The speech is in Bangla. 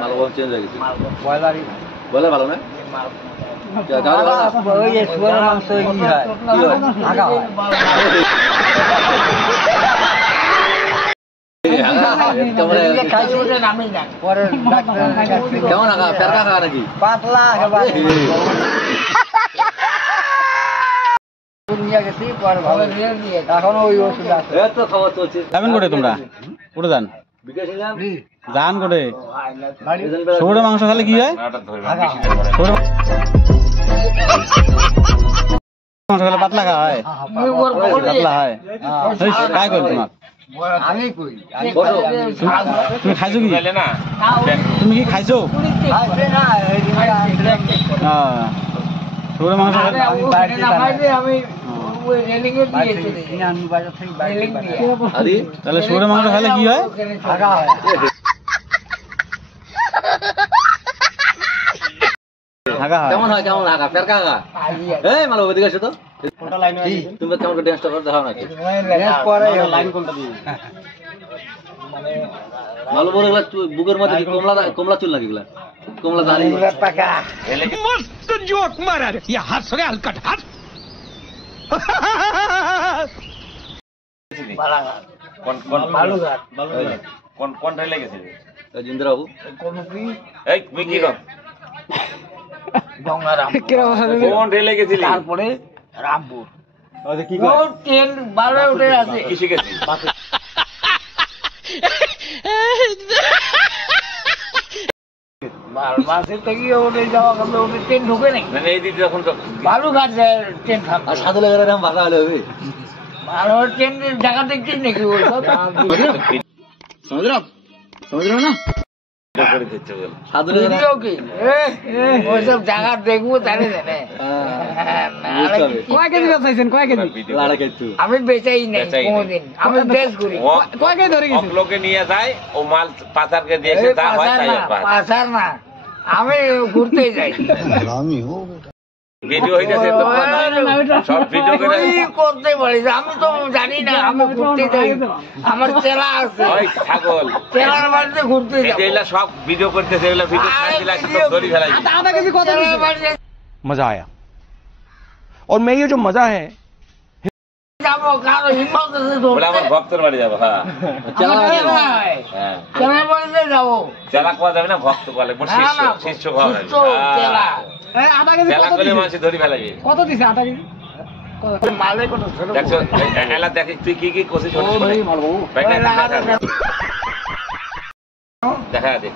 মালগোল চেঞ্জ হয়ে গেছে। ব্রয়লারই বলে ভালো না? ওই যে শুয়োরের মাংস কি হয়? আগা হয়। কেমন আগা? ফেরকা খা নাকি? পাতলা একেবারে। নিয়ে গেছি পরে ভালো এখনো ওই ওষুধ আছে। এই তো খাওয়া চলছে। যাবেন কোটে তোমরা? কোটে যান? যান কোটে? শুয়োরের মাংস খেলে কি হয়? শুয়োরের মাংস খেলে পাতলা খাওয়া হয়? পাতলা হয়? কাই করি তোমার? আমি কই তুমি খাইছো কি? তুমি কি খাইছো? শুয়োরের মাংস তাহলে শুয়োরের মাংস খেলে কি হয়? কেমন হয়? কেমন আগা? ফেরকা আগা? এই মালো ওদিকে এসো তো। তুমি কেমন করে ড্যান্সটা করে দেখাও নাকি? মালো বড় এগুলা বুকের মধ্যে কি কমলা চুল নাকি এগুলা? কমলা দাড়ি मस्त जोक मारा रे ये हंस रे हलकट हंस কোন রেলে গেছিল জিন্দ্র বাবু এই তুমি কি কর কোন রেলে গেছিলি? তারপরে রামপুর কি করে? ট্রেন 12 উঠে আছে কি শিখেছিস? বাসে থেকে ওরে যাওয়া করলে ওদের ট্রেন ঢুকে নেই মানে এই দিকে যখন বালুঘাট ট্রেন থামবে আর সাধু লেগে এরকম ভাষা হলে হবে। আর ওর ট্রেন জায়গা দেখছিস নাকি ওই সাধু লেগে ভিডিও কি ওইসব জায়গা দেখবো তাহলে জানে কয় কেজি চাইছেন? কয় কেজি? লাড়া খেয়েছু আমি বেচাই নাই কোনদিন আমি বেশ করি কয় কেজি ধরে গেছে? লোকে নিয়ে যায় ও মাল পাচারকে দিয়েছে তা হয় তাই পাচার না আমি ঘুরতে যাই ভিডিও হইতেছে তো সব ভিডিও করে করতে পারি আমি তো জানি না আমি ঘুরতে যাই আমার চেলা আছে ওই ছাগল চেলার বাড়িতে ঘুরতে যাই এগুলা সব ভিডিও করতেছে এগুলা ভিডিও ছাড় দিলা সব ধরি ফেলাই আধা কেজি কত? मजा आया और मैं ये जो मजा है যাবো কারো হিম্মত আছে তো বলে আমার ভক্তর বাড়ি যাবো হ্যাঁ হ্যাঁ চেলার বাড়িতে যাবো চেলা কোয়া যাবে না ভক্ত বলে মোর শিষ্য শিষ্য খাওয়া যাবে চেলা আধা কেজি চেলা কত করলে দিছে? মানুষ ধরি ফেলাবে কত দিছে আধা কেজি? মালে কত ছোট দেখছো এলা দেখ তুই কি কি করছিস দেখা দে